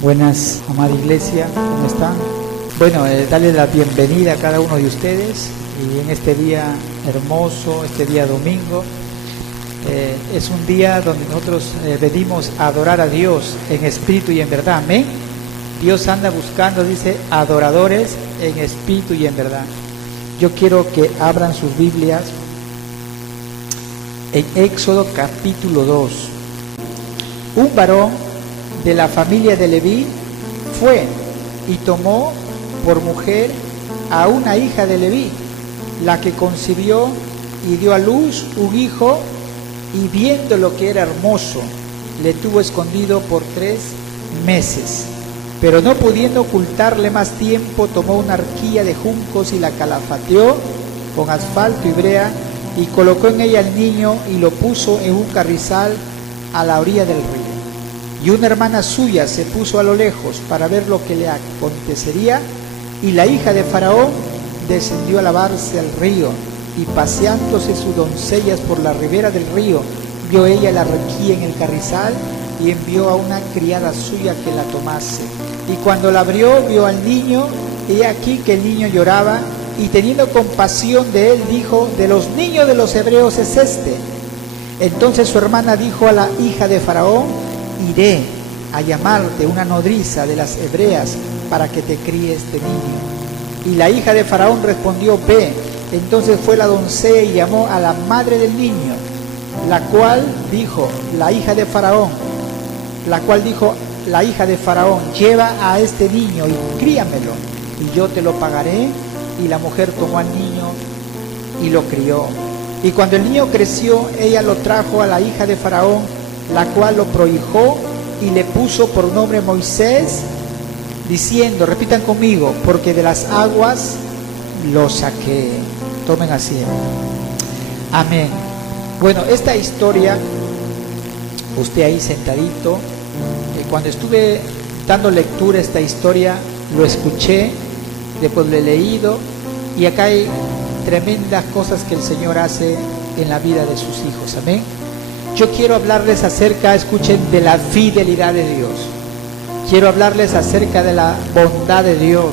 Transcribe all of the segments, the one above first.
Buenas, amada iglesia, ¿cómo están? Bueno, darles la bienvenida a cada uno de ustedes y en este día hermoso, este día domingo. Es un día donde nosotros venimos a adorar a Dios en espíritu y en verdad, amén. Dios anda buscando, dice, adoradores en espíritu y en verdad. Yo quiero que abran sus Biblias en Éxodo capítulo 2. Un varón de la familia de Leví fue y tomó por mujer a una hija de Leví, la que concibió y dio a luz un hijo, y viendo lo que era hermoso, le tuvo escondido por 3 meses. Pero no pudiendo ocultarle más tiempo, tomó una arquilla de juncos y la calafateó con asfalto y brea, y colocó en ella al niño y lo puso en un carrizal a la orilla del río. Y una hermana suya se puso a lo lejos para ver lo que le acontecería, y la hija de Faraón descendió a lavarse al río, y paseándose sus doncellas por la ribera del río, vio ella la arquilla en el carrizal, y envió a una criada suya que la tomase. Y cuando la abrió, vio al niño, y aquí que el niño lloraba, y teniendo compasión de él, dijo: de los niños de los hebreos es este. Entonces su hermana dijo a la hija de Faraón: iré a llamarte una nodriza de las hebreas para que te críe este niño. Y la hija de Faraón respondió: ve. Entonces fue la doncella y llamó a la madre del niño, la cual dijo la hija de Faraón, lleva a este niño y críamelo, y yo te lo pagaré. Y la mujer tomó al niño y lo crió. Y cuando el niño creció, ella lo trajo a la hija de Faraón, la cual lo prohijó y le puso por nombre Moisés, diciendo, repitan conmigo, porque de las aguas lo saqué. Tomen asiento. Amén. Bueno, esta historia, usted ahí sentadito, cuando estuve dando lectura a esta historia, lo escuché, después lo he leído, y acá hay tremendas cosas que el Señor hace en la vida de sus hijos. Amén. Yo quiero hablarles acerca, escuchen, de la fidelidad de Dios. Quiero hablarles acerca de la bondad de Dios.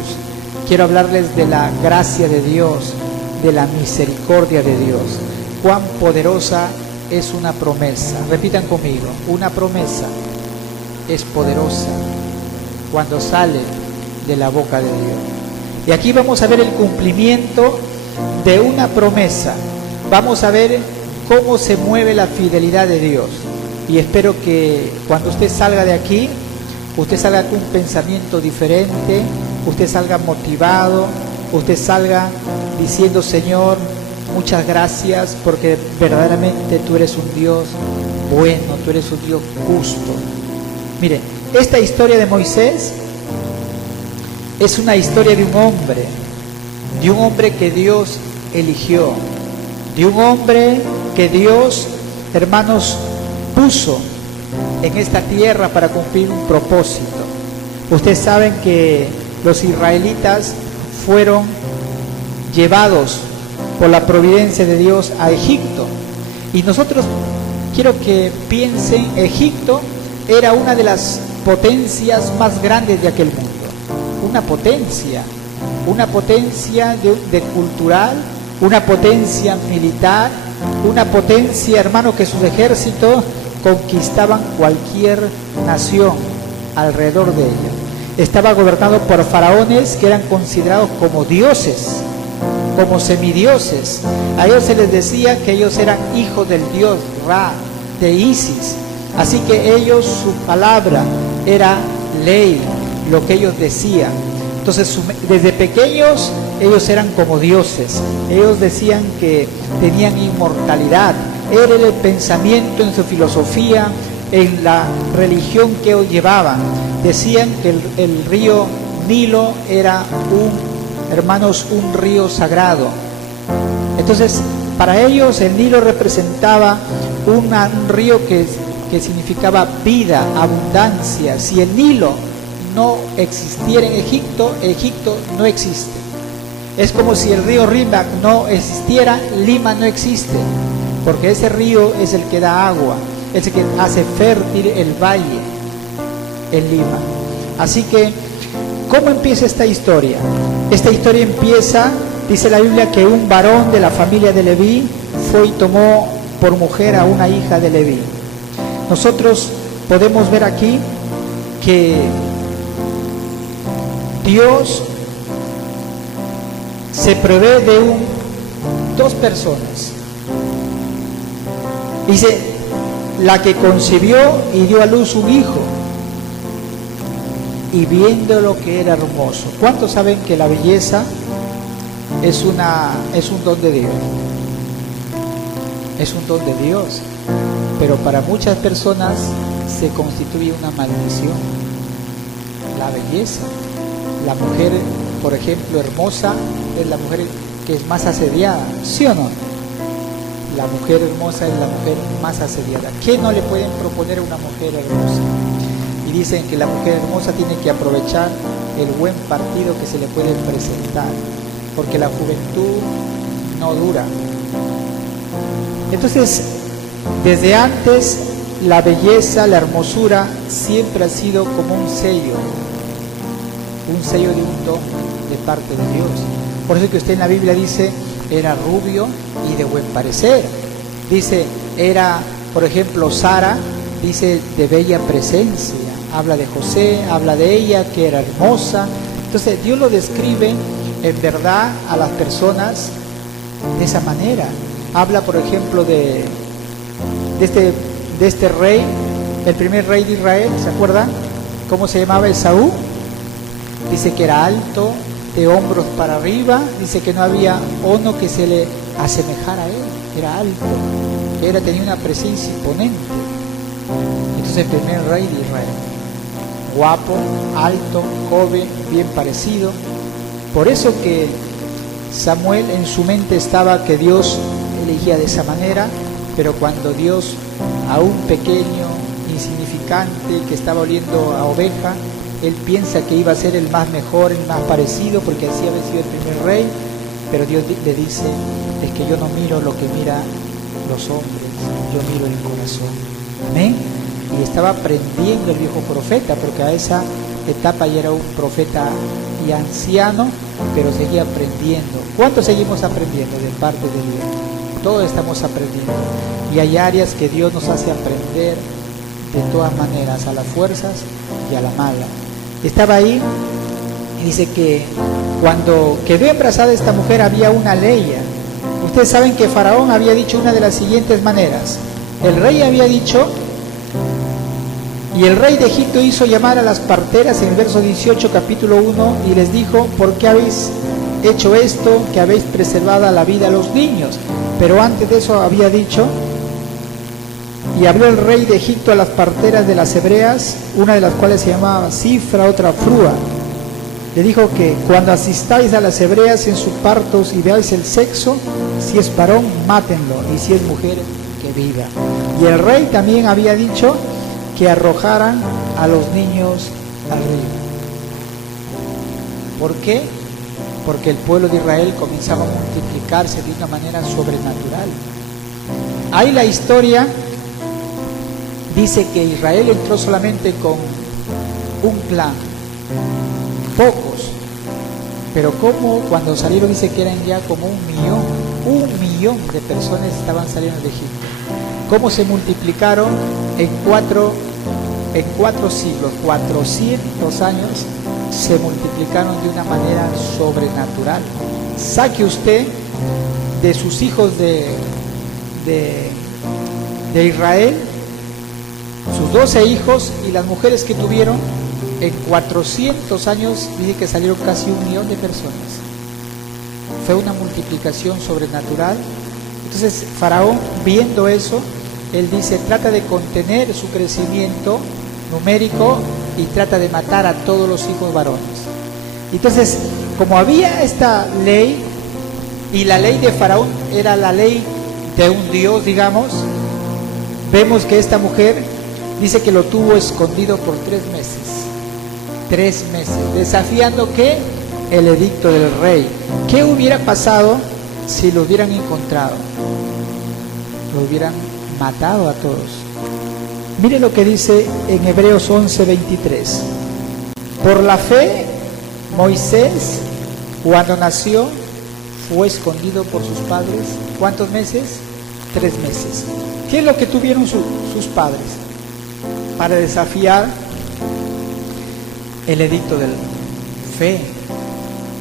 Quiero hablarles de la gracia de Dios, de la misericordia de Dios. Cuán poderosa es una promesa. Repitan conmigo, una promesa es poderosa cuando sale de la boca de Dios. Y aquí vamos a ver el cumplimiento de una promesa. Vamos a ver cómo se mueve la fidelidad de Dios. Y espero que cuando usted salga de aquí, usted salga con un pensamiento diferente, usted salga motivado, usted salga diciendo: Señor, muchas gracias, porque verdaderamente tú eres un Dios bueno, tú eres un Dios justo. Mire, esta historia de Moisés es una historia de un hombre que Dios eligió, de un hombre que Dios, hermanos, puso en esta tierra para cumplir un propósito. Ustedes saben que los israelitas fueron llevados por la providencia de Dios a Egipto, y nosotros quiero que piensen, Egipto era una de las potencias más grandes de aquel mundo, una potencia de cultural, una potencia militar, una potencia, hermano, que sus ejércitos conquistaban cualquier nación alrededor de ella. Estaba gobernado por faraones que eran considerados como dioses, como semidioses. A ellos se les decía que ellos eran hijos del dios Ra, de Isis. Así que ellos, su palabra era ley, lo que ellos decían. Entonces, desde pequeños, ellos eran como dioses. Ellos decían que tenían inmortalidad. Era el pensamiento en su filosofía, en la religión que ellos llevaban. Decían que el río Nilo era un río sagrado. Entonces, para ellos el Nilo representaba un río que significaba vida, abundancia. Si el Nilo no existiera en Egipto, Egipto no existe. Es como si el río Rímac no existiera, Lima no existe, porque ese río es el que da agua, es el que hace fértil el valle en Lima. Así que, ¿cómo empieza esta historia? Esta historia empieza, dice la Biblia, que un varón de la familia de Leví fue y tomó por mujer a una hija de Leví. Nosotros podemos ver aquí que Dios se provee de dos personas. Dice, la que concibió y dio a luz un hijo, y viendo lo que era hermoso. ¿Cuántos saben que la belleza es un don de Dios? Es un don de Dios, pero para muchas personas se constituye una maldición. La belleza, la mujer, por ejemplo, hermosa, es la mujer que es más asediada, ¿sí o no? La mujer hermosa es la mujer más asediada. ¿Qué no le pueden proponer a una mujer hermosa? Y dicen que la mujer hermosa tiene que aprovechar el buen partido que se le puede presentar, porque la juventud no dura. Entonces, desde antes, la belleza, la hermosura, siempre ha sido como un sello de un don de parte de Dios. Por eso que usted en la Biblia dice, era rubio y de buen parecer. Dice, era, por ejemplo, Sara, dice, de bella presencia. Habla de José, habla de ella, que era hermosa. Entonces, Dios lo describe en verdad a las personas de esa manera. Habla, por ejemplo, de este rey, el primer rey de Israel, ¿se acuerdan? ¿Cómo se llamaba? Esaú. Dice que era alto, de hombros para arriba, dice que no había uno que se le asemejara a él, era alto, tenía una presencia imponente. Entonces el primer rey de Israel, guapo, alto, joven, bien parecido. Por eso que Samuel en su mente estaba que Dios elegía de esa manera, pero cuando Dios a un pequeño, insignificante, que estaba oliendo a oveja, él piensa que iba a ser el más mejor, el más parecido, porque así había sido el primer rey, pero Dios le dice, es que yo no miro lo que miran los hombres, yo miro el corazón. Amén. Y estaba aprendiendo el viejo profeta, porque a esa etapa ya era un profeta y anciano, pero seguía aprendiendo. ¿Cuánto seguimos aprendiendo de parte de Dios? Todos estamos aprendiendo. Y hay áreas que Dios nos hace aprender de todas maneras, a las fuerzas y a la mala. Estaba ahí y dice que cuando quedó embarazada esta mujer había una ley. Ustedes saben que Faraón había dicho una de las siguientes maneras. El rey había dicho, y el rey de Egipto hizo llamar a las parteras en el verso 18, capítulo 1, y les dijo, ¿por qué habéis hecho esto, que habéis preservado la vida a los niños? Pero antes de eso había dicho, y habló el rey de Egipto a las parteras de las hebreas, una de las cuales se llamaba Cifra, otra Frúa. Le dijo que cuando asistáis a las hebreas en sus partos y veáis el sexo, si es varón, mátenlo, y si es mujer, que viva. Y el rey también había dicho que arrojaran a los niños al río. ¿Por qué? Porque el pueblo de Israel comenzaba a multiplicarse de una manera sobrenatural. Ahí la historia dice que Israel entró solamente con un clan, pocos, pero como cuando salieron dice que eran ya como 1 millón de personas estaban saliendo de Egipto. ¿Cómo se multiplicaron? En cuatro siglos, 400 años, se multiplicaron de una manera sobrenatural. Saque usted de sus hijos de Israel, sus 12 hijos y las mujeres que tuvieron, en 400 años dice que salieron casi 1 millón de personas. Fue una multiplicación sobrenatural. Entonces Faraón, viendo eso, él dice, trata de contener su crecimiento numérico y trata de matar a todos los hijos varones. Entonces, como había esta ley, y la ley de Faraón era la ley de un dios, digamos, vemos que esta mujer dice que lo tuvo escondido por 3 meses. 3 meses, desafiando ¿qué? El edicto del rey. ¿Qué hubiera pasado si lo hubieran encontrado? Lo hubieran matado a todos. Mire lo que dice en Hebreos 11:23. Por la fe, Moisés, cuando nació, fue escondido por sus padres. ¿Cuántos meses? 3 meses. ¿Qué es lo que tuvieron sus padres para desafiar el edicto de la fe?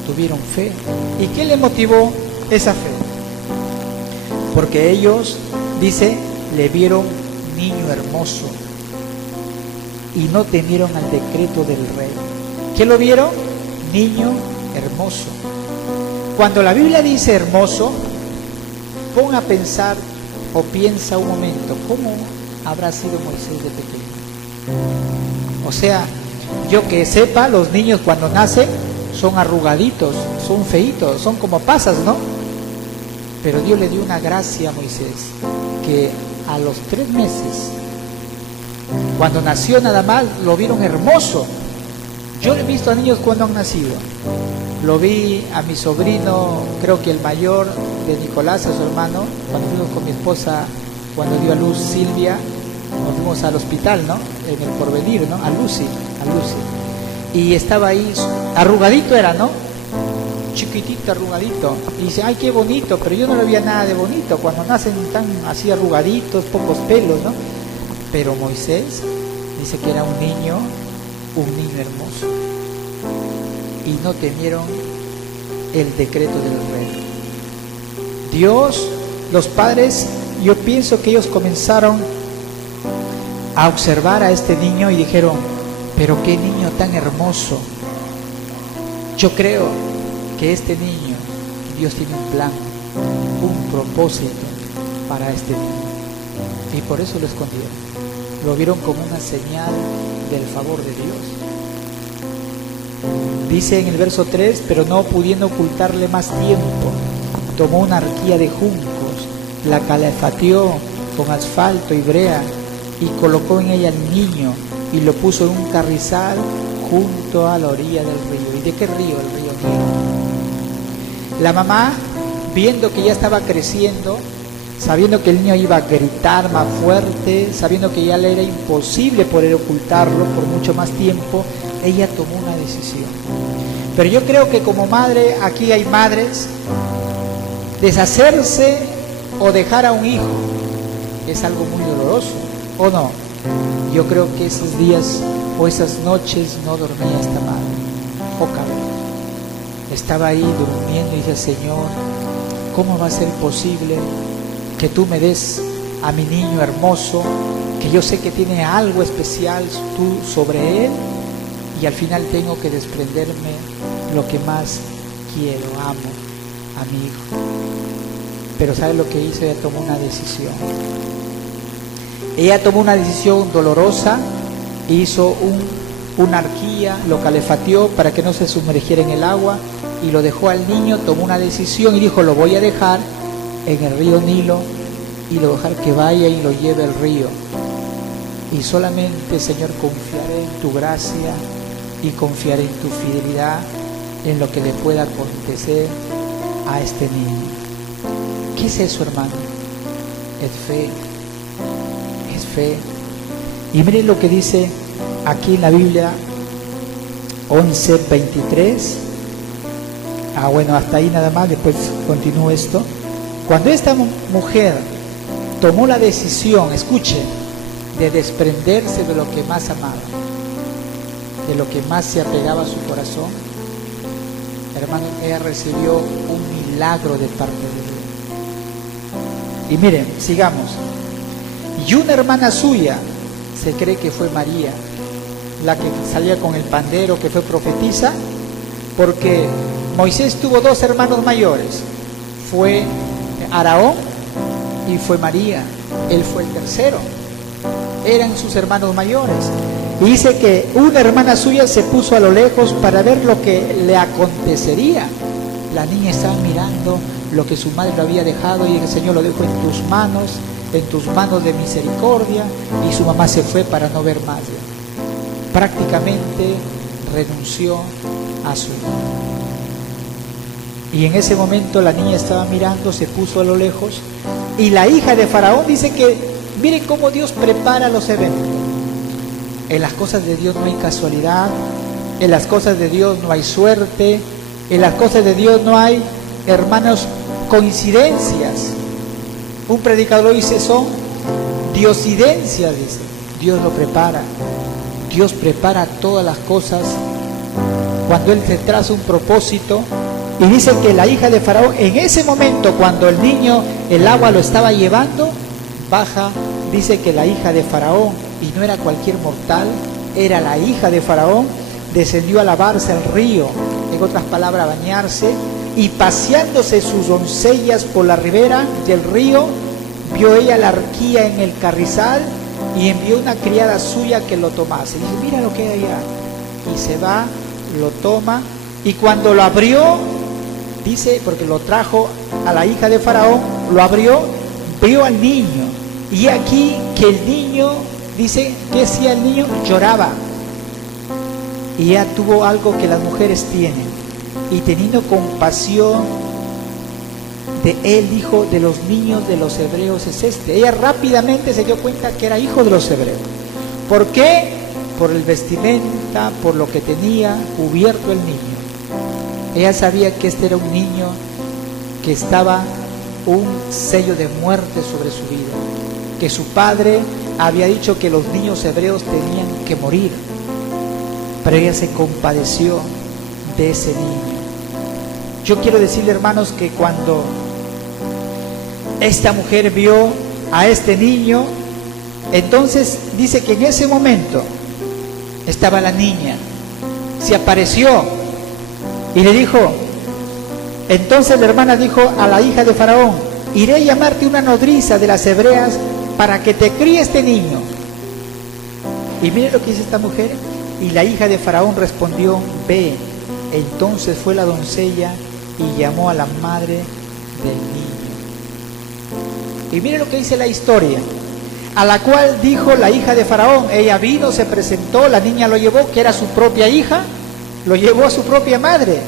Tuvieron fe. ¿Y qué le motivó esa fe? Porque ellos, dice, le vieron niño hermoso y no temieron al decreto del rey. ¿Qué lo vieron? Niño hermoso. Cuando la Biblia dice hermoso, pon a pensar o piensa un momento, ¿cómo habrá sido Moisés de pequeño? O sea, yo que sepa, los niños cuando nacen son arrugaditos, son feitos, son como pasas, ¿no? Pero Dios le dio una gracia a Moisés, que a los 3 meses, cuando nació nada más, lo vieron hermoso. Yo lo he visto a niños cuando han nacido. Lo vi a mi sobrino, creo que el mayor de Nicolás, a su hermano, cuando fuimos con mi esposa, cuando dio a luz Silvia, nos fuimos al hospital, ¿no? En el Porvenir, ¿no? A Lucy. Y estaba ahí, arrugadito era, ¿no? Chiquitito, arrugadito. Y dice, ay, qué bonito, pero yo no le veía nada de bonito. Cuando nacen tan así arrugaditos, pocos pelos, ¿no? Pero Moisés dice que era un niño hermoso. Y no temieron el decreto del rey. Dios, los padres, yo pienso que ellos comenzaron a observar a este niño y dijeron, pero qué niño tan hermoso. Yo creo que este niño, Dios tiene un plan, un propósito para este niño. Y por eso lo escondieron. Lo vieron como una señal del favor de Dios. Dice en el verso 3, pero no pudiendo ocultarle más tiempo, tomó una arquilla de juncos, la calefateó con asfalto y brea y colocó en ella al niño y lo puso en un carrizal junto a la orilla del río. ¿Y de qué río? El río Nilo. La mamá, viendo que ya estaba creciendo, sabiendo que el niño iba a gritar más fuerte, sabiendo que ya le era imposible poder ocultarlo por mucho más tiempo, ella tomó una decisión. Pero yo creo que como madre, aquí hay madres, deshacerse o dejar a un hijo es algo muy doloroso, ¿o no? Yo creo que esos días o esas noches no dormía esta madre, o cabrón. Estaba ahí durmiendo y dice, Señor, ¿cómo va a ser posible que tú me des a mi niño hermoso, que yo sé que tiene algo especial tú sobre él, y al final tengo que desprenderme lo que más quiero, amo a mi hijo? Pero ¿sabes lo que hizo? Ella tomó una decisión. Ella tomó una decisión dolorosa, hizo una arquilla, lo calefateó para que no se sumergiera en el agua y lo dejó al niño, tomó una decisión y dijo, lo voy a dejar en el río Nilo y lo voy a dejar que vaya y lo lleve al río. Y solamente, Señor, confiaré en tu gracia y confiaré en tu fidelidad en lo que le pueda acontecer a este niño. ¿Qué es eso, hermano? Es fe. Es fe. Y miren lo que dice aquí en la Biblia 11:23. Bueno, hasta ahí nada más, después continúo esto. Cuando esta mujer tomó la decisión, escuche, de desprenderse de lo que más amaba, de lo que más se apegaba a su corazón, hermano, ella recibió un milagro de parte de Dios. Y miren, sigamos. Y una hermana suya, se cree que fue María, la que salía con el pandero, que fue profetisa, porque Moisés tuvo 2 hermanos mayores, fue Aarón y fue María. Él fue el tercero, eran sus hermanos mayores. Y dice que una hermana suya se puso a lo lejos para ver lo que le acontecería. La niña estaba mirando lo que su madre lo había dejado y dice, Señor, lo dejo en tus manos de misericordia. Y su mamá se fue para no ver más. Prácticamente renunció a su hijo. Y en ese momento la niña estaba mirando, se puso a lo lejos. Y la hija de Faraón dice que, miren cómo Dios prepara los eventos. En las cosas de Dios no hay casualidad, En las cosas de Dios no hay suerte. En las cosas de Dios no hay, hermanos, coincidencias. Un predicador dice, son diosidencias, dice. Dios lo prepara. Dios prepara todas las cosas cuando Él se traza un propósito. Y dice que la hija de Faraón, en ese momento, cuando el niño, el agua lo estaba llevando, baja, dice que la hija de Faraón, y no era cualquier mortal, era la hija de Faraón, descendió a lavarse al río, en otras palabras, a bañarse, y paseándose sus doncellas por la ribera del río, vio ella la arquía en el carrizal y envió una criada suya que lo tomase. Dice, mira lo que hay allá. Y se va, lo toma, y cuando lo abrió, dice, porque lo trajo a la hija de Faraón, lo abrió, vio al niño, y aquí que el niño, dice, ¿qué hacía el niño? Lloraba. Y ella tuvo algo que las mujeres tienen, y teniendo compasión de él, hijo de los niños de los hebreos es este. Ella rápidamente se dio cuenta que era hijo de los hebreos. ¿Por qué? Por el vestimenta, por lo que tenía cubierto el niño. Ella sabía que este era un niño que estaba un sello de muerte sobre su vida, que su padre había dicho que los niños hebreos tenían que morir, pero ella se compadeció de ese niño. Yo quiero decirle, hermanos, que cuando esta mujer vio a este niño, entonces dice que en ese momento estaba la niña, se apareció y le dijo, entonces la hermana dijo a la hija de Faraón, iré a llamarte una nodriza de las hebreas para que te críe este niño. Y mire lo que dice esta mujer, y la hija de Faraón respondió, ve. Entonces fue la doncella y llamó a la madre del niño. Y mire lo que dice la historia, a la cual dijo la hija de Faraón, ella vino, se presentó, la niña lo llevó, que era su propia hija, lo llevó a su propia madre,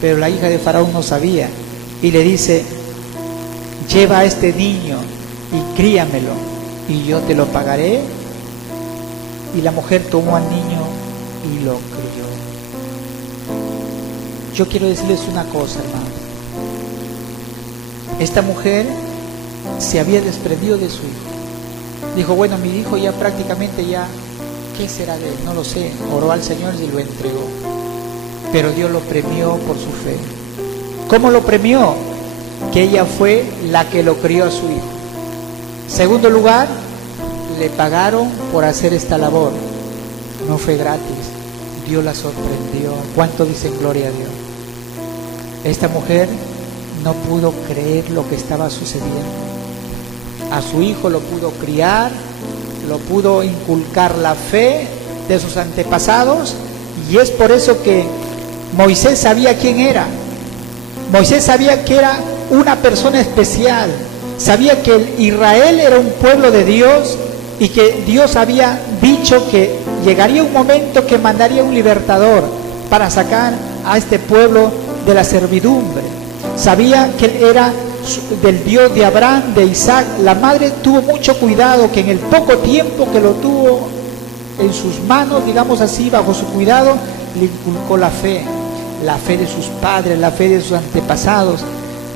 pero la hija de Faraón no sabía, y le dice, lleva a este niño y críamelo, y yo te lo pagaré. Y la mujer tomó al niño y lo crió. Yo quiero decirles una cosa, hermano. Esta mujer se había desprendido de su hijo. Dijo, bueno, mi hijo ya prácticamente ya, ¿qué será de él? No lo sé. Oró al Señor y lo entregó. Pero Dios lo premió por su fe. ¿Cómo lo premió? Que ella fue la que lo crió a su hijo. Segundo lugar, le pagaron por hacer esta labor. No fue gratis. Dios la sorprendió. ¿Cuánto dicen gloria a Dios? Esta mujer no pudo creer lo que estaba sucediendo. A su hijo lo pudo criar, lo pudo inculcar la fe de sus antepasados, y es por eso que Moisés sabía quién era. Moisés sabía que era una persona especial, sabía que Israel era un pueblo de Dios y que Dios había dicho que llegaría un momento que mandaría un libertador para sacar a este pueblo de la servidumbre. Sabía que él era del Dios de Abraham, de Isaac. La madre tuvo mucho cuidado, que en el poco tiempo que lo tuvo en sus manos, digamos así, bajo su cuidado, le inculcó la fe de sus padres, la fe de sus antepasados.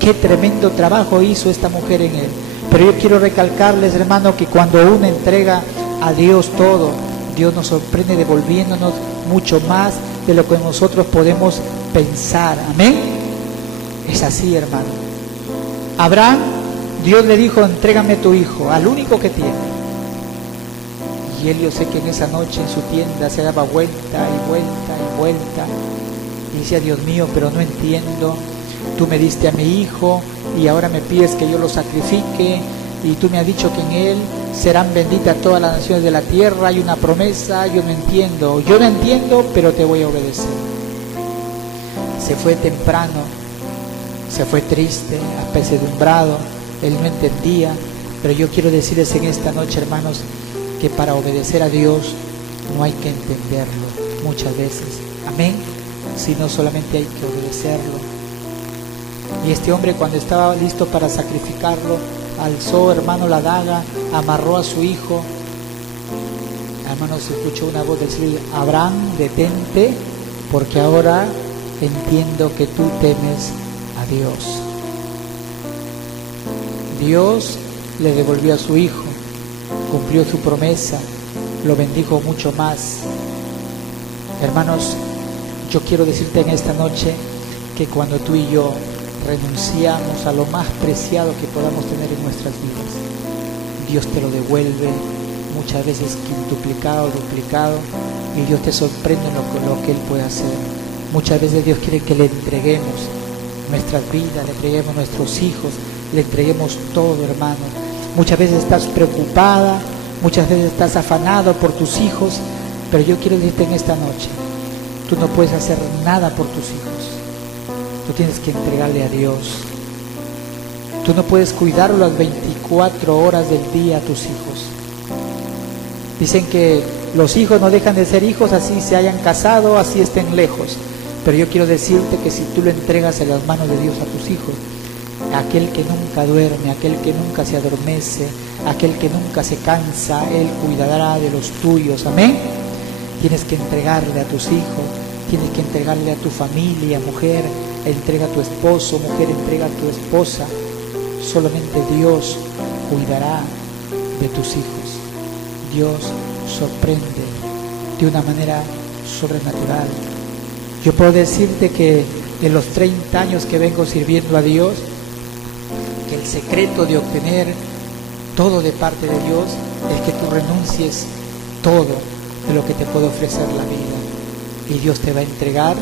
Qué tremendo trabajo hizo esta mujer en él. Pero yo quiero recalcarles, hermano, que cuando uno entrega a Dios todo, Dios nos sorprende devolviéndonos mucho más de lo que nosotros podemos pensar. Amén. Es así, hermano. Abraham, Dios le dijo, entrégame tu hijo, al único que tiene. Y él, yo sé que en esa noche en su tienda se daba vuelta y vuelta y vuelta. Y decía, Dios mío, pero no entiendo. Tú me diste a mi hijo y ahora me pides que yo lo sacrifique, y tú me has dicho que en él serán benditas todas las naciones de la tierra. Hay una promesa, yo no entiendo, pero te voy a obedecer. Se fue temprano, se fue triste, apesadumbrado, él no entendía, pero yo quiero decirles en esta noche, hermanos, que para obedecer a Dios no hay que entenderlo muchas veces, amén, sino solamente hay que obedecerlo. Y este hombre, cuando estaba listo para sacrificarlo, alzó, hermano, la daga, amarró a su hijo. Hermano, se escuchó una voz decir, Abraham, detente, porque ahora entiendo que tú temes a Dios. Dios le devolvió a su hijo, cumplió su promesa, lo bendijo mucho más. Hermanos, yo quiero decirte en esta noche que cuando tú y yo renunciamos a lo más preciado que podamos tener en nuestras vidas, Dios te lo devuelve muchas veces quintuplicado, duplicado, y Dios te sorprende en lo que Él puede hacer. Muchas veces Dios quiere que le entreguemos nuestras vidas, le entreguemos nuestros hijos, le entreguemos todo, hermano. Muchas veces estás preocupada, muchas veces estás afanado por tus hijos, pero yo quiero decirte en esta noche, tú no puedes hacer nada por tus hijos. Tú tienes que entregarle a Dios. Tú no puedes cuidarlo las 24 horas del día a tus hijos. Dicen que los hijos no dejan de ser hijos así se hayan casado, así estén lejos. Pero yo quiero decirte que si tú lo entregas en las manos de Dios a tus hijos, aquel que nunca duerme, aquel que nunca se adormece, aquel que nunca se cansa, Él cuidará de los tuyos. Amén. Tienes que entregarle a tus hijos, tienes que entregarle a tu familia, mujer, entrega a tu esposo, mujer, entrega a tu esposa. Solamente Dios cuidará de tus hijos. Dios sorprende de una manera sobrenatural. Yo puedo decirte que en los 30 años que vengo sirviendo a Dios, que el secreto de obtener todo de parte de Dios es que tú renuncies todo de lo que te puede ofrecer la vida, y Dios te va a entregar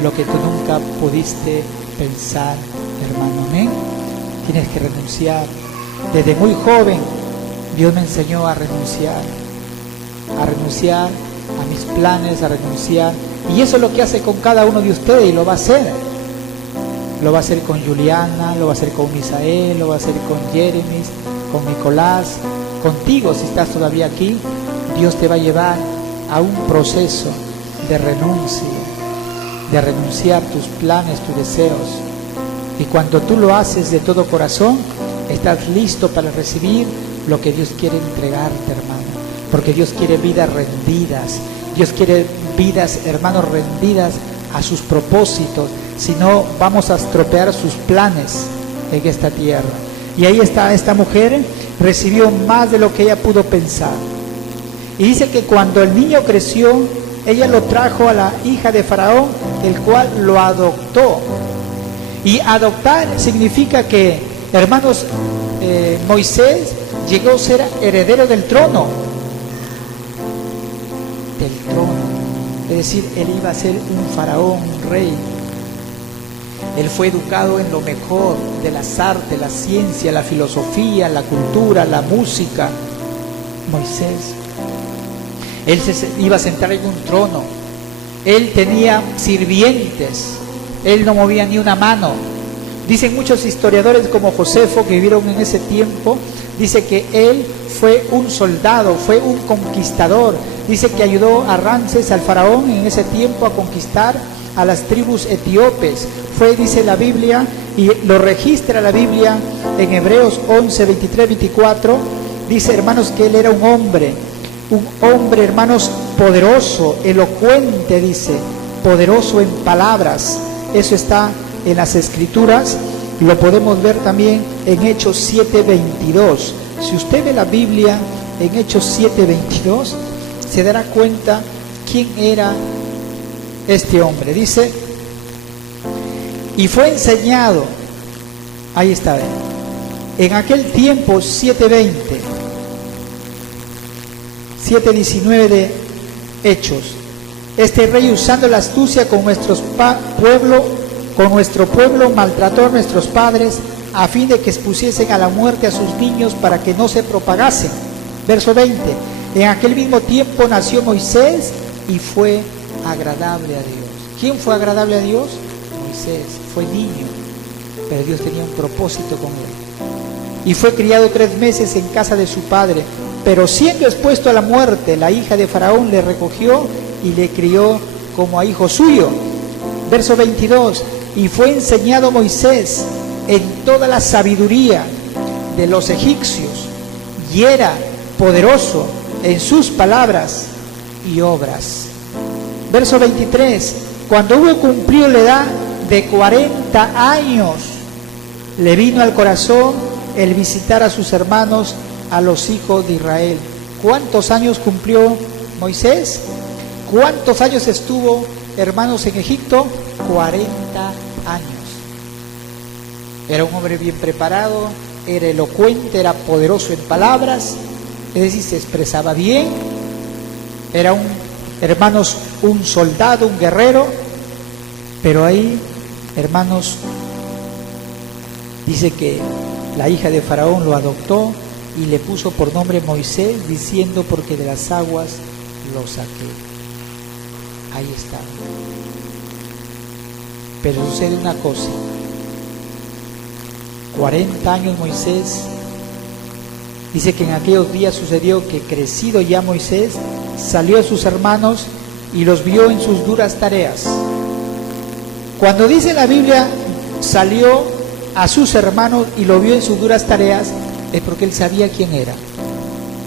lo que tú nunca pudiste pensar, hermano. Amén. Tienes que renunciar. Desde muy joven Dios me enseñó a renunciar a mis planes, a renunciar, y eso es lo que hace con cada uno de ustedes, y lo va a hacer. Lo va a hacer con Juliana, lo va a hacer con Misael, lo va a hacer con Jeremy, con Nicolás, contigo si estás todavía aquí. Dios te va a llevar a un proceso de renunciar tus planes, tus deseos. Y cuando tú lo haces de todo corazón, estás listo para recibir lo que Dios quiere entregarte, hermano. Porque Dios quiere vidas rendidas. Dios quiere vidas, hermanos, rendidas a sus propósitos. Si no, vamos a estropear sus planes en esta tierra. Y ahí está esta mujer, recibió más de lo que ella pudo pensar. Y dice que cuando el niño creció, ella lo trajo a la hija de Faraón, el cual lo adoptó. Y adoptar significa que, hermanos, Moisés llegó a ser heredero del trono. Es decir, él iba a ser un faraón, un rey. Él fue educado en lo mejor de las artes, la ciencia, la filosofía, la cultura, la música. Moisés. Él se iba a sentar en un trono. Él tenía sirvientes. Él no movía ni una mano. Dicen muchos historiadores como Josefo, que vivieron en ese tiempo, dice que él fue un soldado, fue un conquistador. Dice que ayudó a Ramsés, al faraón, en ese tiempo a conquistar a las tribus etíopes. Fue, dice la Biblia, y lo registra la Biblia en Hebreos 11, 23, 24. Dice, hermanos, que él era un hombre, hermanos, poderoso, elocuente, dice, poderoso en palabras. Eso está en las Escrituras, lo podemos ver también en Hechos 7:22. Si usted ve la Biblia en Hechos 7:22, se dará cuenta quién era este hombre. Dice, y fue enseñado, ahí está, en aquel tiempo 7:19 de Hechos. Este rey, usando la astucia con nuestro pueblo, maltrató a nuestros padres a fin de que expusiesen a la muerte a sus niños para que no se propagasen. Verso 20. En aquel mismo tiempo nació Moisés y fue agradable a Dios. ¿Quién fue agradable a Dios? Moisés. Fue niño, pero Dios tenía un propósito con él. Y fue criado 3 meses en casa de su padre, pero siendo expuesto a la muerte, la hija de Faraón le recogió y le crió como a hijo suyo. Verso 22. Y fue enseñado Moisés en toda la sabiduría de los egipcios, y era poderoso en sus palabras y obras. Verso 23. Cuando hubo cumplido la edad de 40 años, le vino al corazón el visitar a sus hermanos, a los hijos de Israel. ¿Cuántos años cumplió Moisés? ¿Cuántos años estuvo, hermanos, en Egipto? 40 años. Era un hombre bien preparado, era elocuente, era poderoso en palabras, es decir, se expresaba bien, era hermanos, un soldado, un guerrero, pero ahí, hermanos, dice que la hija de Faraón lo adoptó y le puso por nombre Moisés, diciendo: porque de las aguas lo saqué. Ahí está. Pero sucede una cosa: 40 años Moisés, dice que en aquellos días sucedió que, crecido ya Moisés, salió a sus hermanos y los vio en sus duras tareas. Cuando dice la Biblia salió a sus hermanos y lo vio en sus duras tareas, es porque él sabía quién era.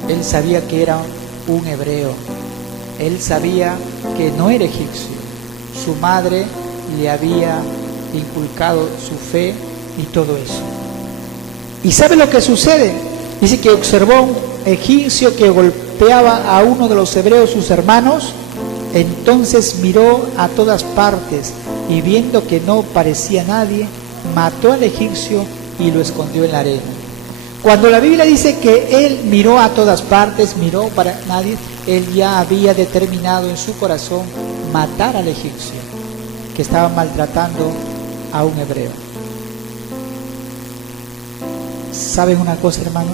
Él sabía que era un hebreo. Él sabía que no era egipcio. Su madre le había inculcado su fe y todo eso. ¿Y sabe lo que sucede? Dice que observó a un egipcio que golpeaba a uno de los hebreos, sus hermanos. Entonces miró a todas partes y, viendo que no parecía nadie, mató al egipcio y lo escondió en la arena. Cuando la Biblia dice que él miró a todas partes, miró para nadie, él ya había determinado en su corazón matar al egipcio que estaba maltratando a un hebreo. ¿Saben una cosa, hermano?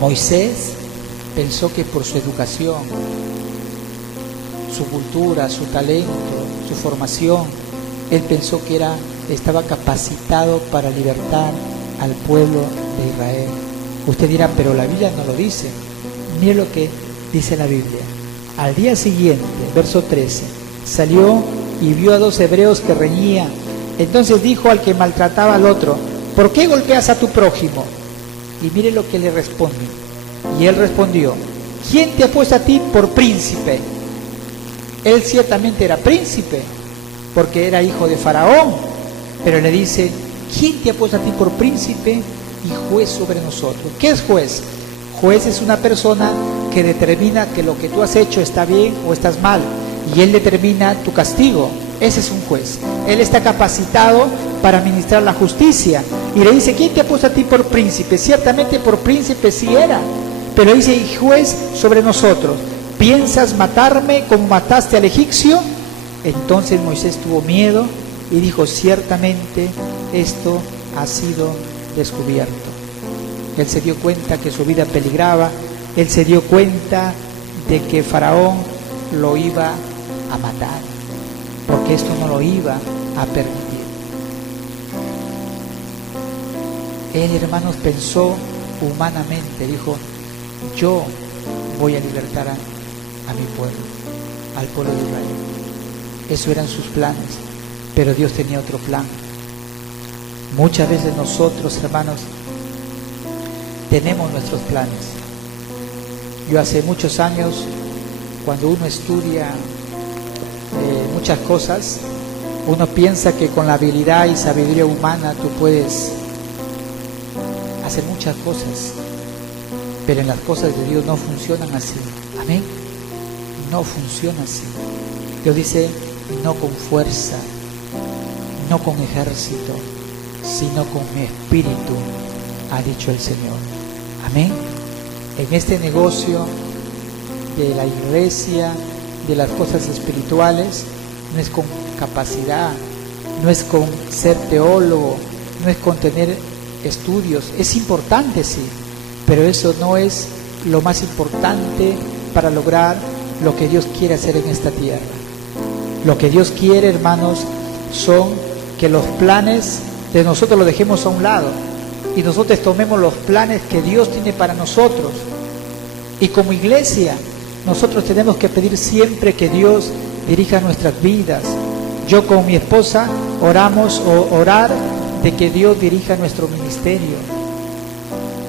Moisés pensó que por su educación, su cultura, su talento, su formación, él pensó que estaba capacitado para libertar al pueblo de Israel. Usted dirá: pero la Biblia no lo dice. Mire lo que dice la Biblia. Al día siguiente, verso 13, salió y vio a 2 hebreos que reñían. Entonces dijo al que maltrataba al otro: ¿por qué golpeas a tu prójimo? Y mire lo que le responde. Y él respondió: ¿quién te ha puesto a ti por príncipe? Él ciertamente era príncipe, porque era hijo de Faraón, pero le dice: ¿quién te ha puesto a ti por príncipe y juez sobre nosotros? ¿Qué es juez? Juez es una persona que determina que lo que tú has hecho está bien o estás mal, y él determina tu castigo. Ese es un juez. Él está capacitado para administrar la justicia. Y le dice: ¿quién te ha puesto a ti por príncipe? Ciertamente por príncipe sí era, pero dice: y juez sobre nosotros. ¿Piensas matarme como mataste al egipcio? Entonces Moisés tuvo miedo y dijo: ciertamente esto ha sido descubierto. Él se dio cuenta que su vida peligraba. Él se dio cuenta de que Faraón lo iba a matar, porque esto no lo iba a permitir. Él, hermanos, pensó humanamente, dijo: yo voy a libertar a mi pueblo, al pueblo de Israel. Eso eran sus planes, pero Dios tenía otro plan. Muchas veces nosotros, hermanos, tenemos nuestros planes. Yo hace muchos años, cuando uno estudia muchas cosas, uno piensa que con la habilidad y sabiduría humana tú puedes hacer muchas cosas, pero en las cosas de Dios no funcionan así. Amén. No funciona así. Dios dice: no con fuerza, no con ejército, sino con mi espíritu, ha dicho el Señor. Amén. En este negocio de la iglesia, de las cosas espirituales, no es con capacidad, no es con ser teólogo, no es con tener estudios. Es importante, sí, pero eso no es lo más importante para lograr lo que Dios quiere hacer en esta tierra. Lo que Dios quiere, hermanos, son que los planes de nosotros los dejemos a un lado y nosotros tomemos los planes que Dios tiene para nosotros. Y como iglesia, nosotros tenemos que pedir siempre que Dios dirija nuestras vidas. Yo con mi esposa orar de que Dios dirija nuestro ministerio,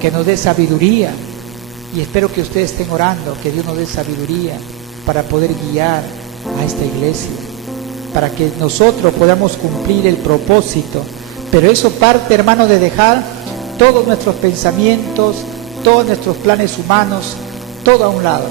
que nos dé sabiduría, y espero que ustedes estén orando, que Dios nos dé sabiduría para poder guiar a esta iglesia. para que nosotros podamos cumplir el propósito. Pero eso parte, hermano, de dejar todos nuestros pensamientos, todos nuestros planes humanos, todo a un lado,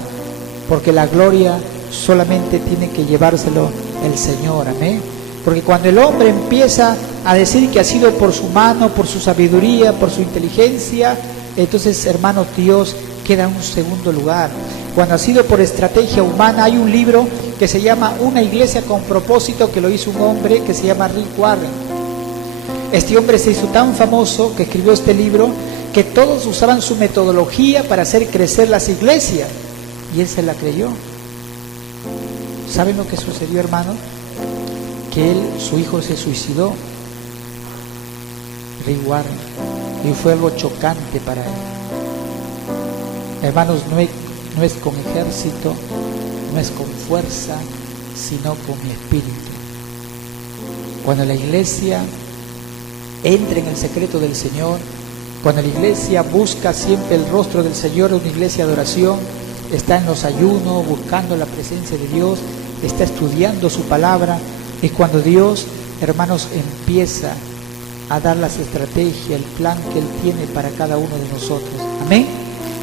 porque la gloria solamente tiene que llevárselo el Señor, amén. Porque cuando el hombre empieza a decir que ha sido por su mano, por su sabiduría, por su inteligencia, entonces, hermanos, Dios queda en un segundo lugar. Cuando ha sido por estrategia humana, hay un libro que se llama Una iglesia con propósito, que lo hizo un hombre que se llama Rick Warren. Este hombre se hizo tan famoso que escribió este libro que todos usaban su metodología para hacer crecer las iglesias, y él se la creyó. ¿Saben lo que sucedió, hermano? Que su hijo se suicidó, Rick Warren, y fue algo chocante para él. Hermanos, no es con ejército, no es con fuerza, sino con mi espíritu. Cuando la iglesia entra en el secreto del Señor, cuando la iglesia busca siempre el rostro del Señor, una iglesia de oración, está en los ayunos, buscando la presencia de Dios, está estudiando su palabra, es cuando Dios, hermanos, empieza a dar las estrategias, el plan que Él tiene para cada uno de nosotros. Amén.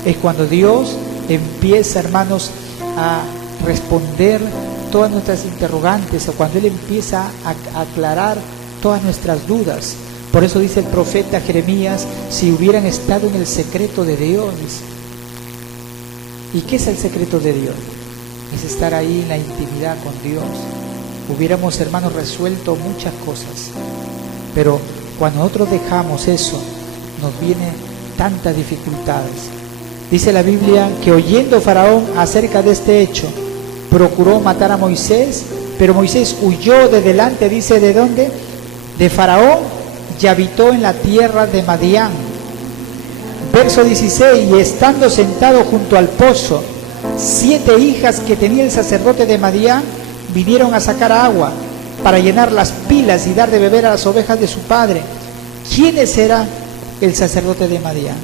Es cuando Dios empieza, hermanos, a responder todas nuestras interrogantes, o cuando Él empieza a aclarar todas nuestras dudas. Por eso dice el profeta Jeremías: si hubieran estado en el secreto de Dios. ¿Y qué es el secreto de Dios? Es estar ahí en la intimidad con Dios. Hubiéramos, hermanos, resuelto muchas cosas. Pero cuando nosotros dejamos eso, nos vienen tantas dificultades. Dice la Biblia que, oyendo Faraón acerca de este hecho, procuró matar a Moisés, pero Moisés huyó de delante, dice, ¿de dónde? De Faraón, y habitó en la tierra de Madián. Verso 16: y estando sentado junto al pozo, 7 hijas que tenía el sacerdote de Madián vinieron a sacar agua para llenar las pilas y dar de beber a las ovejas de su padre. ¿Quién era el sacerdote de Madián?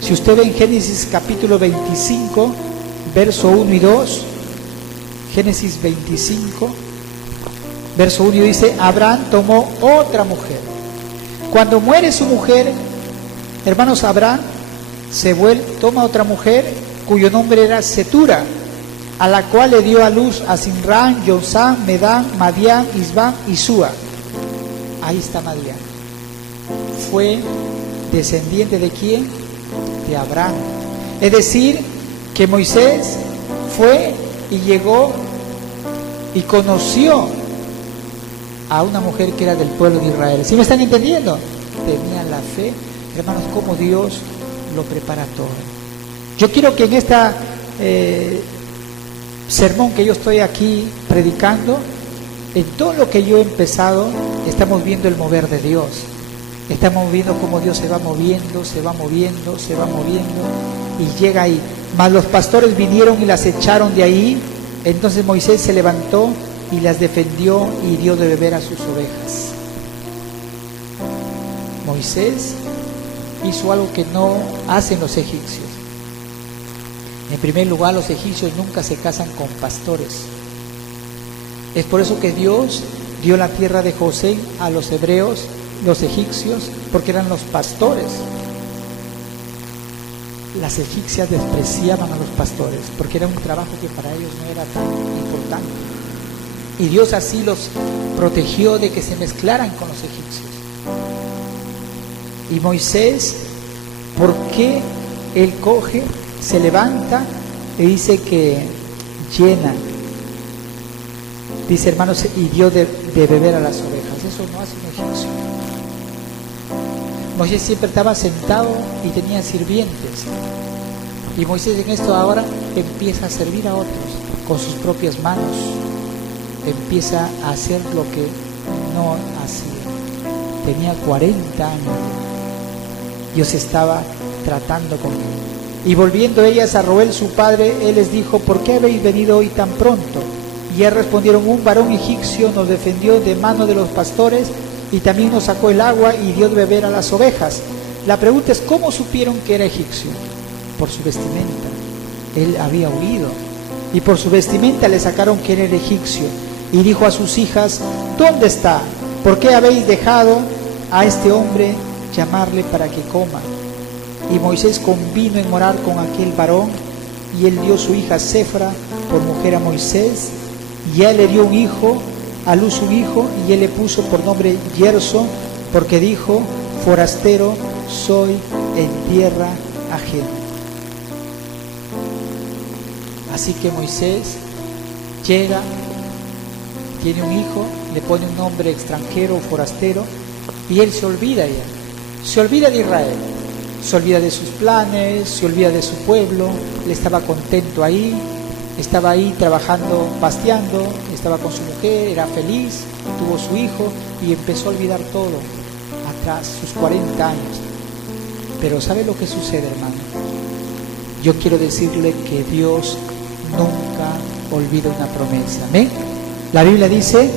Si usted ve en Génesis capítulo 25, verso 1 y 2, Génesis 25, verso 1 dice: Abraham tomó otra mujer. Cuando muere su mujer, hermanos, Abraham toma otra mujer cuyo nombre era Setura, a la cual le dio a luz a Sinrán, Yosán, Medán, Madián, Isbán y Súa. Ahí está Madián. ¿Fue descendiente de quién? De Abraham. Es decir, que Moisés fue y llegó y conoció a una mujer que era del pueblo de Israel. ¿Sí me están entendiendo? Tenían la fe, hermanos, como Dios lo prepara todo. Yo quiero que en esta sermón que yo estoy aquí predicando, en todo lo que yo he empezado, estamos viendo el mover de Dios. Estamos viendo cómo Dios se va moviendo, se va moviendo, se va moviendo, y llega ahí. Mas los pastores vinieron y las echaron de ahí. Entonces Moisés se levantó y las defendió y dio de beber a sus ovejas. Moisés hizo algo que no hacen los egipcios. En primer lugar, los egipcios nunca se casan con pastores. Es por eso que Dios dio la tierra de José a los hebreos, los egipcios, porque eran los pastores. Las egipcias despreciaban a los pastores porque era un trabajo que para ellos no era tan importante. Y Dios así los protegió de que se mezclaran con los egipcios. Y Moisés, ¿por qué él coge, se levanta y dice que llena? Dice, hermanos, y dio de beber a las ovejas. Eso no hace un egipcio. Moisés siempre estaba sentado y tenía sirvientes. Y Moisés en esto ahora empieza a servir a otros con sus propias manos. Empieza a hacer lo que no hacía. Tenía 40 años. Dios estaba tratando con él. Y volviendo ellas a Roel su padre, él les dijo: ¿por qué habéis venido hoy tan pronto? Y ellas respondieron: un varón egipcio nos defendió de mano de los pastores y también nos sacó el agua y dio de beber a las ovejas. La pregunta es: ¿cómo supieron que era egipcio? Por su vestimenta. Él había huido y por su vestimenta le sacaron que era egipcio. y dijo a sus hijas: ¿dónde está? ¿Por qué habéis dejado a este hombre llamarle para que coma? Y Moisés convino en morar con aquel varón, y él dio su hija Séfora por mujer a Moisés, y él le dio a luz un hijo, y él le puso por nombre Gerson, porque dijo: forastero soy en tierra ajena. Así que Moisés llega, tiene un hijo, le pone un nombre extranjero, forastero, y él se olvida ya, se olvida de Israel, se olvida de sus planes, se olvida de su pueblo. Él estaba contento ahí, estaba ahí trabajando, pasteando, estaba con su mujer, era feliz, tuvo su hijo y empezó a olvidar todo atrás, sus 40 años. Pero ¿sabe lo que sucede, hermano? Yo quiero decirle que Dios nunca olvida una promesa. ¿Amén? La Biblia dice: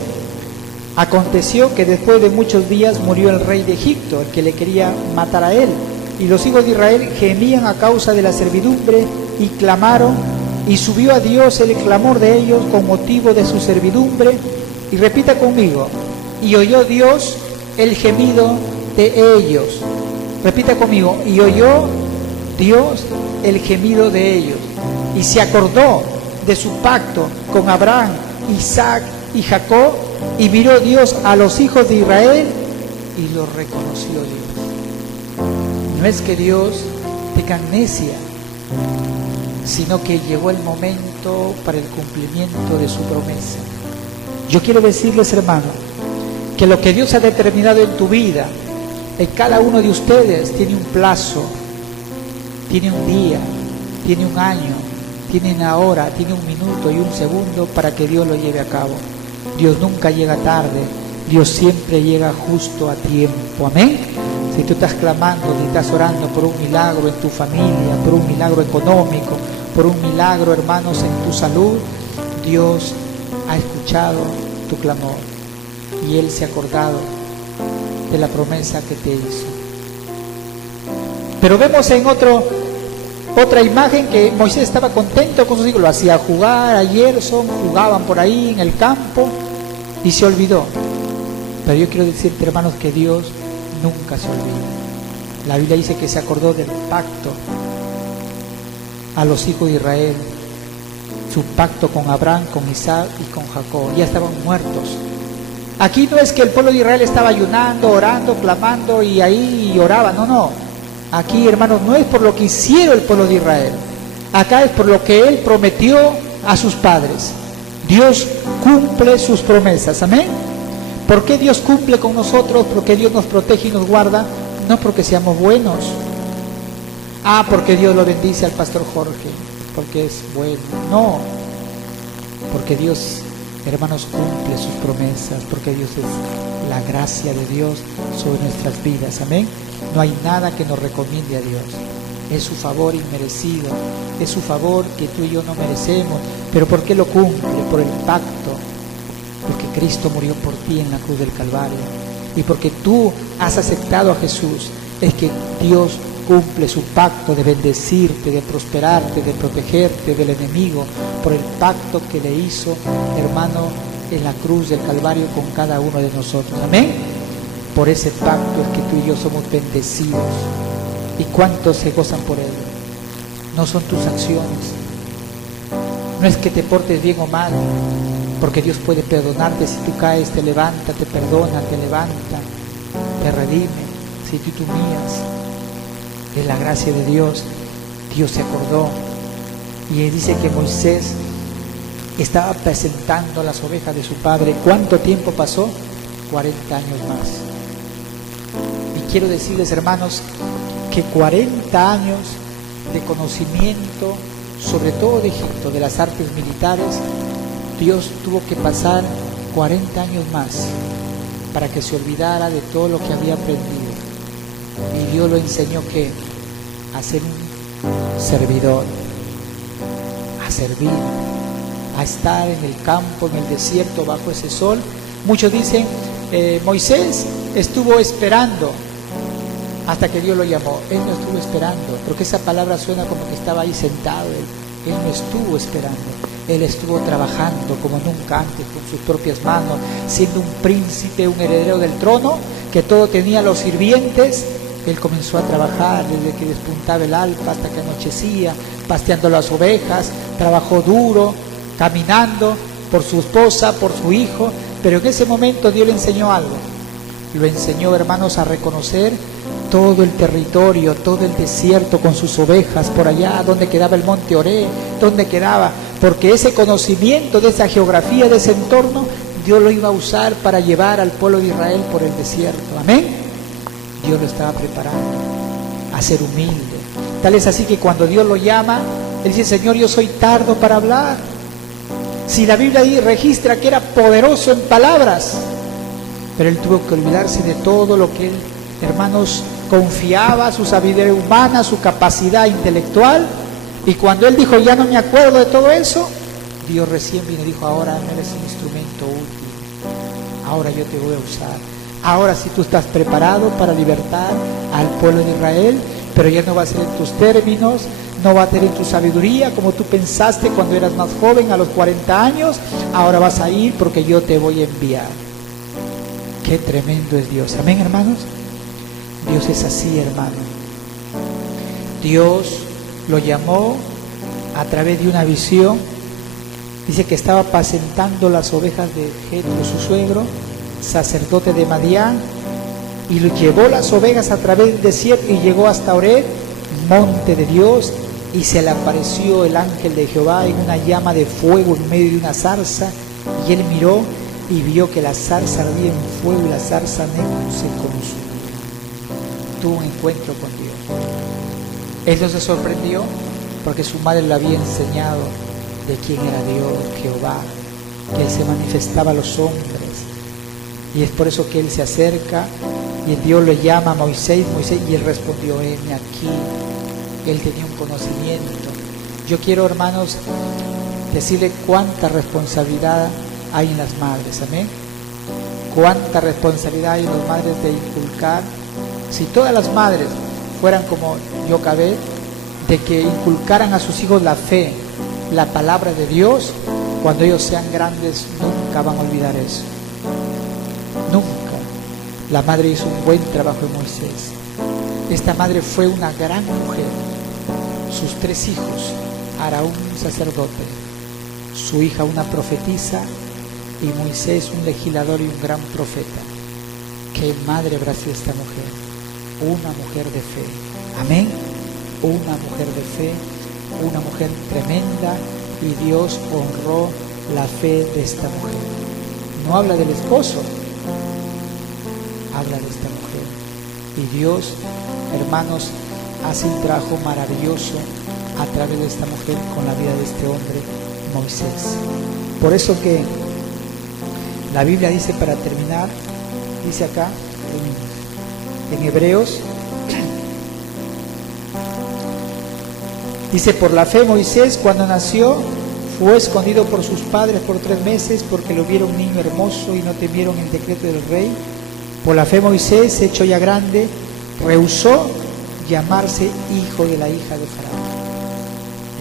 aconteció que después de muchos días murió el rey de Egipto, el que le quería matar a él, y los hijos de Israel gemían a causa de la servidumbre y clamaron, y subió a Dios el clamor de ellos con motivo de su servidumbre. Y repita conmigo: y oyó Dios el gemido de ellos. Repita conmigo: y oyó Dios el gemido de ellos, y se acordó de su pacto con Abraham, Isaac y Jacob, y miró Dios a los hijos de Israel y los reconoció Dios. No es que Dios tenga amnesia, sino que llegó el momento para el cumplimiento de su promesa. Yo quiero decirles, hermano, que lo que Dios ha determinado en tu vida, en cada uno de ustedes, tiene un plazo, tiene un día, tiene un año, tiene una hora, tiene un minuto y un segundo para que Dios lo lleve a cabo. Dios nunca llega tarde, Dios siempre llega justo a tiempo. Amén. Si tú estás clamando, si estás orando por un milagro en tu familia, por un milagro económico, por un milagro, hermanos, en tu salud, Dios ha escuchado tu clamor y Él se ha acordado de la promesa que te hizo. Pero vemos en otra imagen que Moisés estaba contento con sus hijos, lo hacía jugar a Gerson, jugaban por ahí en el campo y se olvidó. Pero yo quiero decirte, hermanos, que Dios nunca se olvida. La Biblia dice que se acordó del pacto a los hijos de Israel, su pacto con Abraham, con Isaac y con Jacob. Ya estaban muertos. Aquí no es que el pueblo de Israel estaba ayunando, orando, clamando y ahí oraba, no. Aquí, hermanos, no es por lo que hicieron el pueblo de Israel. Acá es por lo que Él prometió a sus padres. Dios cumple sus promesas, amén. ¿Por qué Dios cumple con nosotros? Porque Dios nos protege y nos guarda, no porque seamos buenos. Porque Dios lo bendice al pastor Jorge, porque es bueno. No, porque Dios, hermanos, cumple sus promesas, porque Dios es la gracia de Dios sobre nuestras vidas, amén. No hay nada que nos recomiende a Dios. Es su favor inmerecido, es su favor que tú y yo no merecemos. ¿Pero por qué lo cumple? Por el pacto. Porque Cristo murió por ti en la cruz del Calvario. Y porque tú has aceptado a Jesús, es que Dios cumple su pacto de bendecirte, de prosperarte, de protegerte del enemigo, por el pacto que le hizo, hermano, en la cruz del Calvario con cada uno de nosotros. Amén. Por ese pacto es que tú y yo somos bendecidos. ¿Y cuántos se gozan por él? No son tus acciones. No es que te portes bien o mal, porque Dios puede perdonarte. Si tú caes, te levanta, te perdona, te levanta, te redime. Si tú te humillas, es la gracia de Dios. Dios se acordó. Y dice que Moisés estaba presentando las ovejas de su padre. ¿Cuánto tiempo pasó? 40 años más. Y quiero decirles, hermanos, que 40 años de conocimiento, sobre todo de Egipto, de las artes militares, Dios tuvo que pasar 40 años más para que se olvidara de todo lo que había aprendido. Y Dios lo enseñó que a ser un servidor, a servir, a estar en el campo, en el desierto, bajo ese sol. Muchos dicen, Moisés estuvo esperando hasta que Dios lo llamó. Él no estuvo esperando, porque esa palabra suena como que estaba ahí sentado. Él no estuvo esperando. Él estuvo trabajando como nunca antes con sus propias manos, siendo un príncipe, un heredero del trono, que todo tenía los sirvientes. Él comenzó a trabajar desde que despuntaba el alba hasta que anochecía, pasteando las ovejas, trabajó duro, caminando por su esposa, por su hijo, pero en ese momento Dios le enseñó algo. Lo enseñó, hermanos, a reconocer todo el territorio, todo el desierto con sus ovejas, por allá donde quedaba el monte Oré, donde quedaba, porque ese conocimiento de esa geografía, de ese entorno, Dios lo iba a usar para llevar al pueblo de Israel por el desierto. Amén. Dios lo estaba preparando a ser humilde. Tal es así que cuando Dios lo llama, Él dice: Señor, yo soy tardo para hablar. Si la Biblia ahí registra que era poderoso en palabras, pero Él tuvo que olvidarse de todo lo que Él, hermanos, confiaba, su sabiduría humana, su capacidad intelectual. Y cuando Él dijo: ya no me acuerdo de todo eso, Dios recién vino y dijo: ahora no eres un instrumento útil, ahora yo te voy a usar. Ahora sí tú estás preparado para libertar al pueblo de Israel, pero ya no va a ser en tus términos, no va a ser en tu sabiduría como tú pensaste cuando eras más joven, a los 40 años. Ahora vas a ir porque yo te voy a enviar. Qué tremendo es Dios. Amén, hermanos. Dios es así, hermano. Dios lo llamó a través de una visión. Dice que estaba apacentando las ovejas de Jetro, su suegro, sacerdote de Madián, y llevó las ovejas a través del desierto y llegó hasta Oreb, monte de Dios, y se le apareció el ángel de Jehová en una llama de fuego en medio de una zarza, y él miró y vio que la zarza ardía en fuego y la zarza no se consumió. Tuvo un encuentro con Dios. Él no se sorprendió porque su madre le había enseñado de quién era Dios, Jehová, que Él se manifestaba a los hombres. Y es por eso que Él se acerca y Dios le llama a Moisés, y Él respondió: heme aquí. Él tenía un conocimiento. Yo quiero, hermanos, decirle cuánta responsabilidad hay en las madres, amén. Cuánta responsabilidad hay en las madres de inculcar. Si todas las madres fueran como Jochebed, de que inculcaran a sus hijos la fe, la palabra de Dios, cuando ellos sean grandes nunca van a olvidar eso. Nunca. La madre hizo un buen trabajo en Moisés. Esta madre fue una gran mujer. Sus 3 hijos, Aarón un sacerdote, su hija una profetisa y Moisés un legislador y un gran profeta. Qué madre habrá sido esta mujer. Una mujer de fe. Amén. Una mujer de fe, una mujer tremenda, y Dios honró la fe de esta mujer. No habla del esposo, habla de esta mujer. Y Dios, hermanos, hace un trabajo maravilloso a través de esta mujer con la vida de este hombre, Moisés. Por eso que la Biblia dice, para terminar, dice acá en Hebreos, dice: por la fe Moisés, cuando nació, fue escondido por sus padres por 3 meses porque lo vieron un niño hermoso y no temieron el decreto del rey. Por la fe Moisés, hecho ya grande, rehusó llamarse hijo de la hija de Faraón.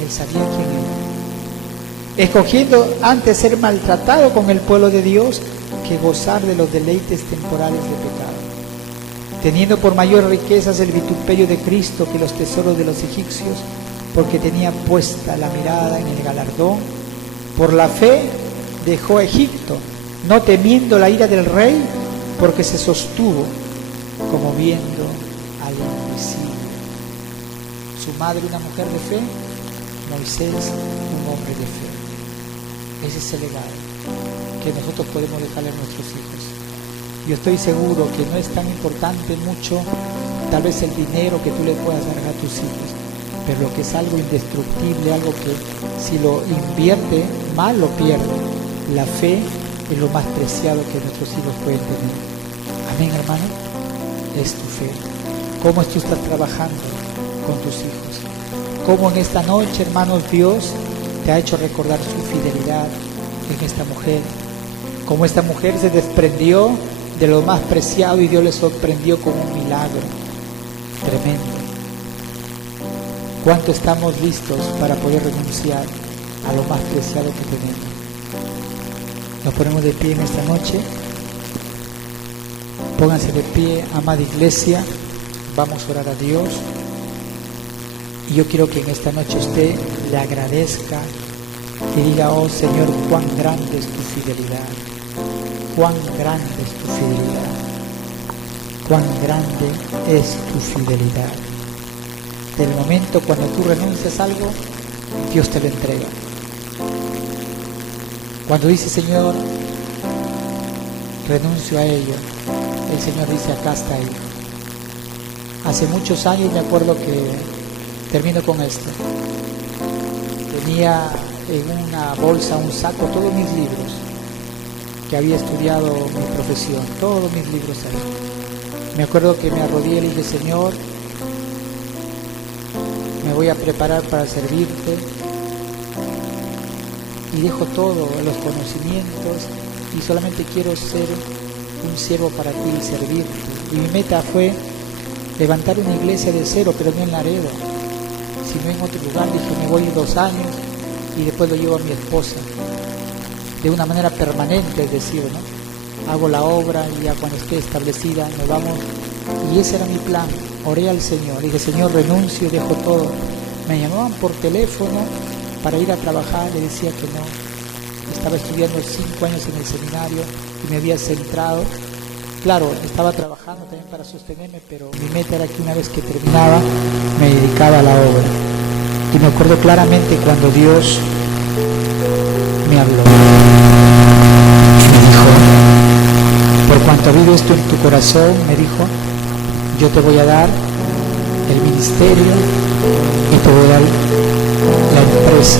Él sabía quién era, escogiendo antes ser maltratado con el pueblo de Dios que gozar de los deleites temporales de pecado, teniendo por mayor riquezas el vituperio de Cristo que los tesoros de los egipcios, porque tenía puesta la mirada en el galardón. Por la fe dejó Egipto, no temiendo la ira del rey, porque se sostuvo como viendo al invisible. Su madre una mujer de fe, Moisés un hombre de fe. Ese es el legado que nosotros podemos dejarle a nuestros hijos. Yo estoy seguro que no es tan importante mucho tal vez el dinero que tú le puedas dar a tus hijos, pero lo que es algo indestructible, algo que si lo invierte mal lo pierde. La fe es lo más preciado que nuestros hijos pueden tener. Amén, hermano. Es tu fe. ¿Cómo tú estás trabajando con tus hijos? ¿Cómo en esta noche, hermanos, Dios te ha hecho recordar su fidelidad en esta mujer? Cómo esta mujer se desprendió de lo más preciado y Dios le sorprendió con un milagro tremendo. ¿Cuánto estamos listos para poder renunciar a lo más preciado que tenemos. Nos ponemos de pie en esta noche. Pónganse de pie, amada iglesia. Vamos a orar a Dios. Y yo quiero que en esta noche usted le agradezca y diga: oh Señor, cuán grande es tu fidelidad. Cuán grande es tu fidelidad. Cuán grande es tu fidelidad. Del momento cuando tú renuncias a algo, Dios te lo entrega. Cuando dices: Señor, renuncio a ello, el Señor dice: acá está Él. Hace muchos años me acuerdo que, termino con esto, tenía en una bolsa, un saco, todos mis libros que había estudiado mi profesión, todos mis libros ahí. Me acuerdo que me arrodillé y le dije: Señor, me voy a preparar para servirte y dejo todos los conocimientos y solamente quiero ser un siervo para ti y servirte. Y mi meta fue levantar una iglesia de cero, pero no en Laredo, sino en otro lugar. Dije: me voy 2 años y después lo llevo a mi esposa de una manera permanente, es decir, ¿no? Hago la obra y ya cuando esté establecida nos vamos. Y ese era mi plan. Oré al Señor, dije: Señor, renuncio y dejo todo. Me llamaban por teléfono para ir a trabajar, le decía que no. Estaba estudiando 5 años en el seminario y me había centrado. Claro, estaba trabajando también para sostenerme, pero mi meta era que una vez que terminaba me dedicaba a la obra. Y me acuerdo claramente cuando Dios me habló. Me dijo: por cuanto vive esto en tu corazón, me dijo, yo te voy a dar el ministerio y te voy a dar la empresa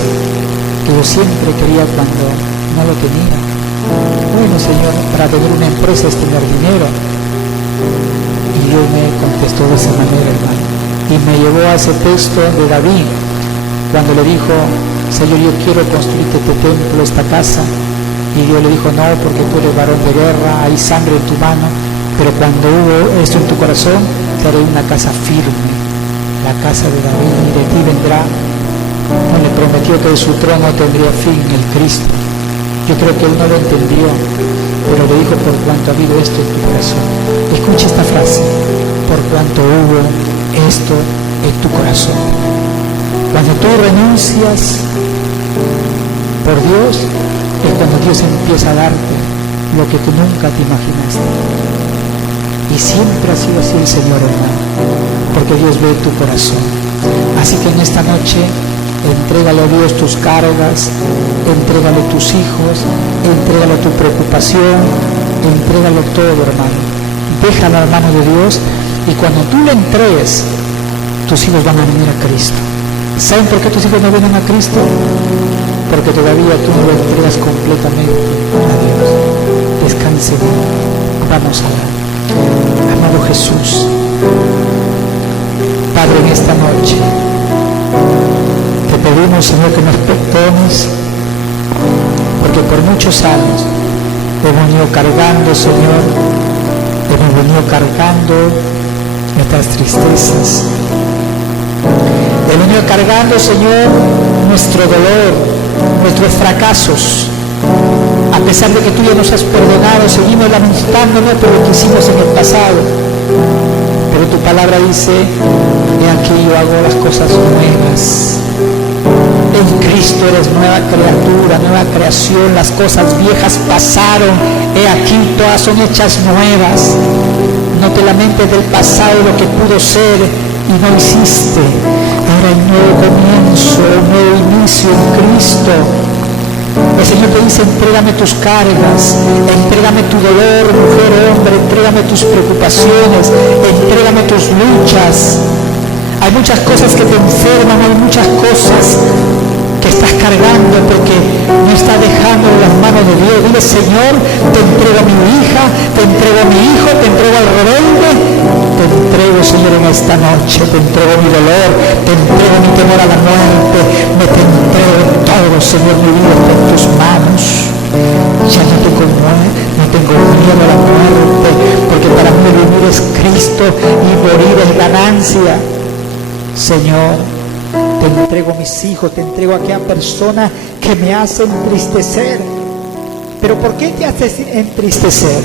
que yo siempre quería cuando no lo tenía. Bueno, Señor, para tener una empresa es tener dinero. Y Dios me contestó de esa manera, hermano. Y me llevó a ese texto de David, cuando le dijo: Señor, yo quiero construirte este templo, esta casa. Y Dios le dijo: no, porque tú eres varón de guerra, hay sangre en tu mano, pero cuando hubo esto en tu corazón, te haré una casa firme, la casa de David, y de ti vendrá. No le prometió que de su trono tendría fin el Cristo. Yo creo que él no lo entendió, pero le dijo: por cuanto ha habido esto en tu corazón. Escucha esta frase: por cuanto hubo esto en tu corazón. Cuando tú renuncias por Dios, es cuando Dios empieza a darte lo que tú nunca te imaginaste. Y siempre ha sido así el Señor, hermano, porque Dios ve tu corazón. Así que en esta noche, entrégale a Dios tus cargas, entrégale tus hijos, entrégale tu preocupación, entrégalo todo, hermano. Déjalo a la mano de Dios, y cuando tú le entregues, tus hijos van a venir a Cristo. ¿Saben por qué tus hijos no vienen a Cristo? Porque todavía tú no lo entregas completamente a Dios. Descanse en Él. Vamos a orar. Amado Jesús, Padre, en esta noche te pedimos, Señor, que nos perdones, porque por muchos años hemos venido cargando, Señor, hemos venido cargando nuestras tristezas, hemos venido cargando, Señor, nuestro dolor, nuestros fracasos. A pesar de que tú ya nos has perdonado, seguimos lamentándonos por lo que hicimos en el pasado. Pero tu palabra dice: he aquí yo hago las cosas nuevas. En Cristo eres nueva criatura, nueva creación. Las cosas viejas pasaron, he aquí todas son hechas nuevas. No te lamentes del pasado, lo que pudo ser y no hiciste. Ahora hay un nuevo comienzo, un nuevo inicio en Cristo. El Señor te dice: entrégame tus cargas, entrégame tu dolor, mujer, hombre, entrégame tus preocupaciones, entrégame tus luchas. Hay muchas cosas que te enferman, hay muchas cosas que estás cargando porque no estás dejando en las manos de Dios. Dile: Señor, te entrego a mi hija, te entrego a mi hijo, te entrego al rebelde, te entrego, Señor, en esta noche, te entrego mi dolor, te entrego mi temor a la muerte, me te entrego todo, Señor, mi vida está en tus manos. Ya no tengo miedo a la muerte, porque para mí vivir es Cristo y morir es ganancia. Señor, Te entrego a mis hijos, te entrego a aquella persona que me hace entristecer. ¿Pero por qué te hace entristecer?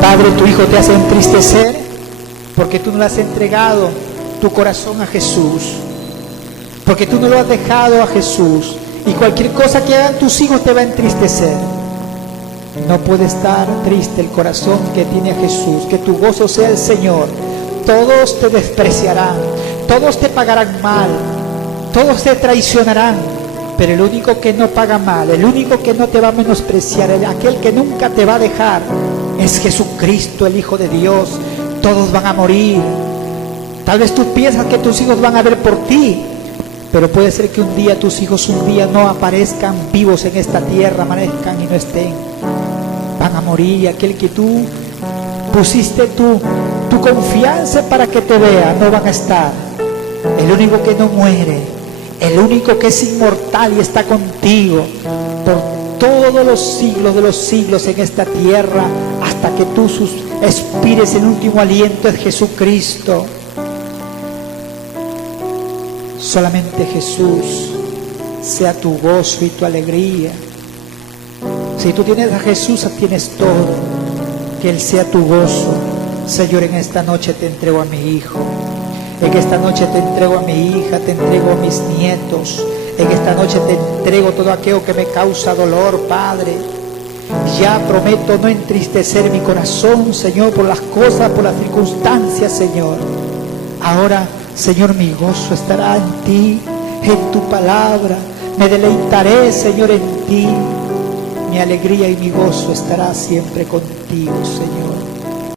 Padre, tu hijo te hace entristecer porque tú no le has entregado tu corazón a Jesús, porque tú no lo has dejado a Jesús, y cualquier cosa que hagan tus hijos te va a entristecer. No puede estar triste el corazón que tiene a Jesús. Que tu gozo sea el Señor. Todos te despreciarán, todos te pagarán mal, todos te traicionarán, pero el único que no paga mal, el único que no te va a menospreciar, aquel que nunca te va a dejar, es Jesucristo, el Hijo de Dios. Todos van a morir. Tal vez tú piensas que tus hijos van a ver por ti, pero puede ser que un día tus hijos no aparezcan vivos en esta tierra, amanezcan y no estén. Van a morir, y aquel que tú pusiste tu confianza para que te vea, no van a estar. El único que no muere, el único que es inmortal y está contigo por todos los siglos de los siglos en esta tierra, hasta que tú expires el último aliento, es Jesucristo. Solamente Jesús sea tu gozo y tu alegría. Si tú tienes a Jesús, tienes todo. Que Él sea tu gozo. Señor, en esta noche te entrego a mi hijo. En esta noche te entrego a mi hija, te entrego a mis nietos. En esta noche te entrego todo aquello que me causa dolor, Padre. Ya prometo no entristecer mi corazón, Señor, por las cosas, por las circunstancias, Señor. Ahora, Señor, mi gozo estará en ti, en tu palabra. Me deleitaré, Señor, en ti. Mi alegría y mi gozo estará siempre contigo, Señor.